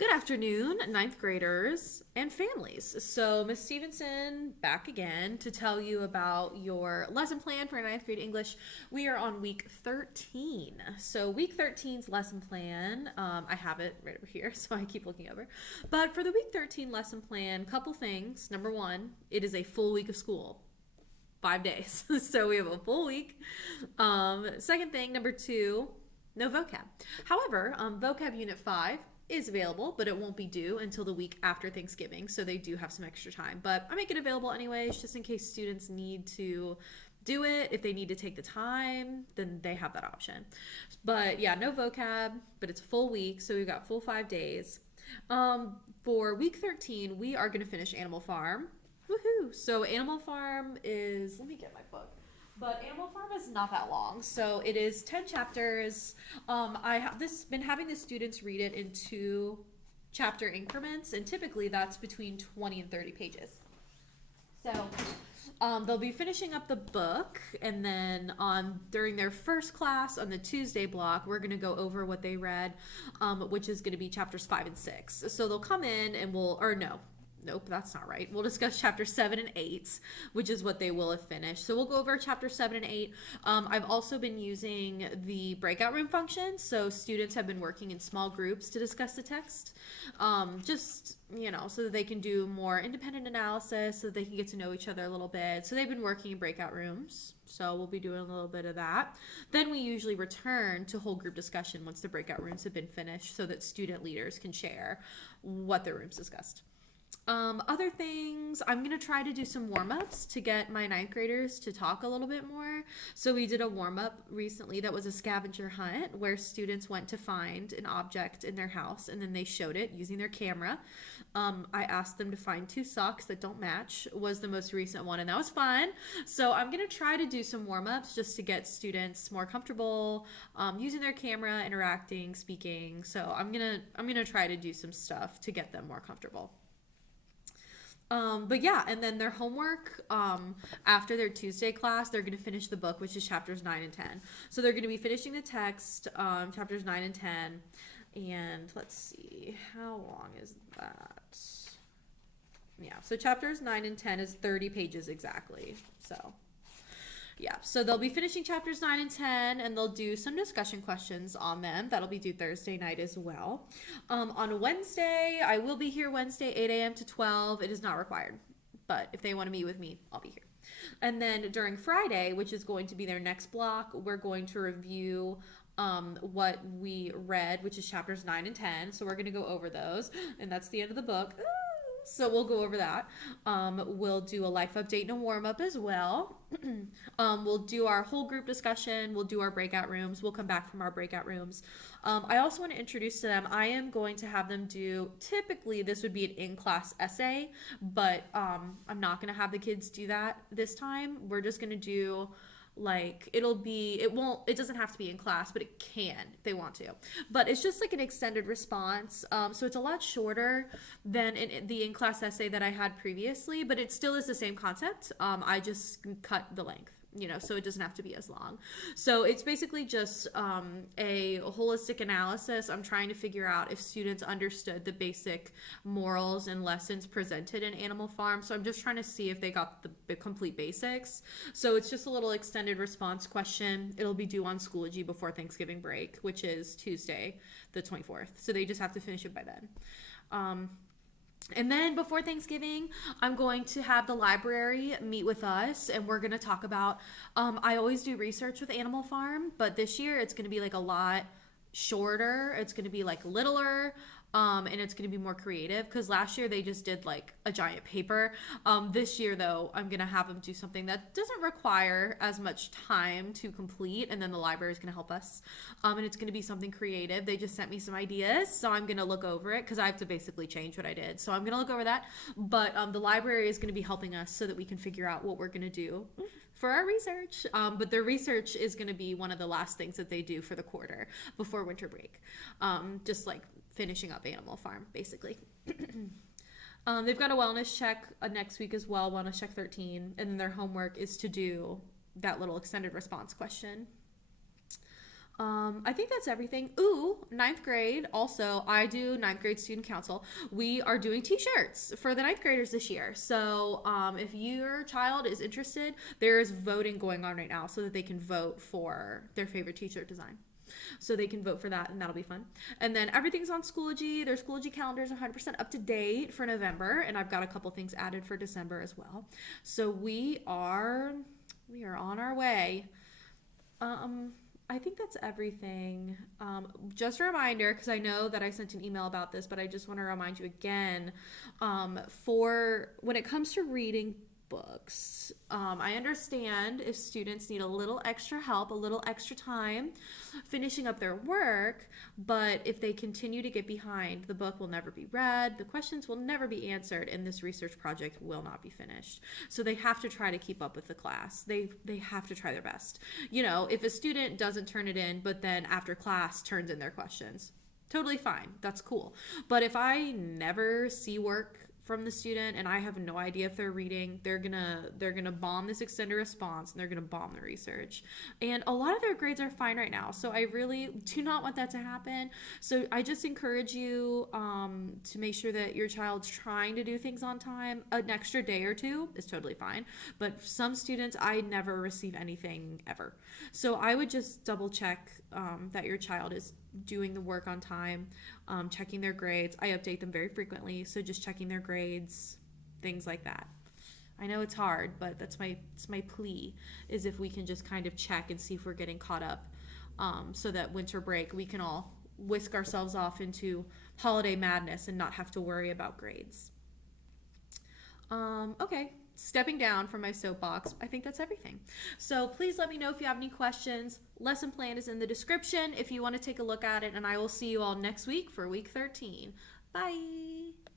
Good afternoon, ninth graders and families. So, Miss Stephenson back again to tell you about your lesson plan for ninth grade English. We are on week 13. So, week thirteen's lesson plan, I have it right over here, so I keep looking over. But for the week 13 lesson plan, couple things. Number one, it is a full week of school. 5 days. So we have a full week. Second thing, number two, no vocab. However, vocab unit 5 is available, but it won't be due until the week after Thanksgiving, so they do have some extra time. But I make it available anyways, just in case students need to do it. If they need to take the time, then they have that option. But yeah, no vocab, but it's a full week, so we've got full 5 days. For week 13, we are going to finish Animal Farm. Woohoo! So Animal Farm is, let me get my book. But Animal Farm is not that long, so it is 10 chapters. I have been having the students read it in 2 chapter increments, and typically that's between 20 and 30 pages. So they'll be finishing up the book, and then during their first class on the Tuesday block, we're going to go over what they read, which is going to be chapters 5 and 6. So they'll come in and Nope, that's not right. We'll discuss chapter 7 and 8, which is what they will have finished. So we'll go over chapter 7 and 8. I've also been using the breakout room function. So students have been working in small groups to discuss the text, so that they can do more independent analysis, so that they can get to know each other a little bit. So they've been working in breakout rooms. So we'll be doing a little bit of that. Then we usually return to whole group discussion once the breakout rooms have been finished, so that student leaders can share what their rooms discussed. Other things, I'm going to try to do some warm-ups to get my ninth graders to talk a little bit more. So we did a warm-up recently that was a scavenger hunt where students went to find an object in their house and then they showed it using their camera. I asked them to find 2 socks that don't match, was the most recent one, and that was fun. So I'm going to try to do some warm-ups just to get students more comfortable using their camera, interacting, speaking. So I'm going to try to do some stuff to get them more comfortable. But yeah, and then their homework, after their Tuesday class, they're going to finish the book, which is chapters 9 and 10. So they're going to be finishing the text, chapters 9 and 10. And let's see, how long is that? Yeah, so chapters 9 and 10 is 30 pages exactly. Yeah, so they'll be finishing chapters 9 and 10, and they'll do some discussion questions on them. That'll be due Thursday night as well. On Wednesday, I will be here Wednesday, 8 a.m. to 12. It is not required, but if they want to meet with me, I'll be here. And then during Friday, which is going to be their next block, we're going to review what we read, which is chapters 9 and 10. So we're going to go over those, and that's the end of the book. So we'll go over that. We'll do a life update and a warm-up as well. We'll do our whole group discussion. We'll do our breakout rooms. We'll come back from our breakout rooms. I also want to introduce to them, I am going to have them do, typically this would be an in-class essay, but I'm not going to have the kids do that this time. We're just going to do it doesn't have to be in class, but it can if they want to. But it's just like an extended response. So it's a lot shorter than the in-class essay that I had previously, but it still is the same concept. I just cut the length, so it doesn't have to be as long. So it's basically just a holistic analysis. I'm trying to figure out if students understood the basic morals and lessons presented in Animal Farm. So I'm just trying to see if they got the complete basics. So it's just a little extended response question. It'll be due on Schoology before Thanksgiving break, which is Tuesday, the 24th. So they just have to finish it by then. And then before Thanksgiving, I'm going to have the library meet with us, and we're going to talk about, I always do research with Animal Farm, but this year it's going to be like a lot shorter. It's going to be like littler, and it's going to be more creative, because last year they just did like a giant paper. This year though, I'm going to have them do something that doesn't require as much time to complete, and then the library is going to help us, and it's going to be something creative. They just sent me some ideas, so I'm going to look over it, because I have to basically change what I did, so I'm going to look over that. But the library is going to be helping us so that we can figure out what we're going to do for our research. But their research is going to be one of the last things that they do for the quarter before winter break, just like finishing up Animal Farm, basically. They've got a wellness check next week as well, wellness check 13, and then their homework is to do that little extended response question. I think that's everything. Ooh, ninth grade. Also, I do ninth grade student council. We are doing t-shirts for the ninth graders this year. So, if your child is interested, there's voting going on right now so that they can vote for their favorite t-shirt design. So they can vote for that, and that'll be fun. And then everything's on Schoology. Their Schoology calendar is 100% up to date for November, and I've got a couple things added for December as well. So we are on our way. I think that's everything. Just a reminder, because I know that I sent an email about this, but I just want to remind you again, for when it comes to reading books, I understand if students need a little extra help, a little extra time finishing up their work, but if they continue to get behind, the book will never be read, the questions will never be answered, and this research project will not be finished. So they have to try to keep up with the class. They have to try their best. You know, if a student doesn't turn it in, but then after class turns in their questions, totally fine. That's cool. But if I never see work from the student and I have no idea if they're reading, they're gonna bomb this extended response, and they're gonna bomb the research. And a lot of their grades are fine right now, so I really do not want that to happen. So I just encourage you to make sure that your child's trying to do things on time. An extra day or two is totally fine, but some students, I never receive anything ever. So I would just double check that your child is doing the work on time, checking their grades. I update them very frequently, so just checking their grades, things like that. I know it's hard, but it's my plea, is if we can just kind of check and see if we're getting caught up, so that winter break we can all whisk ourselves off into holiday madness and not have to worry about grades. Okay, stepping down from my soapbox, I think that's everything. So please let me know if you have any questions. Lesson plan is in the description if you want to take a look at it, and I will see you all next week for week 13. Bye.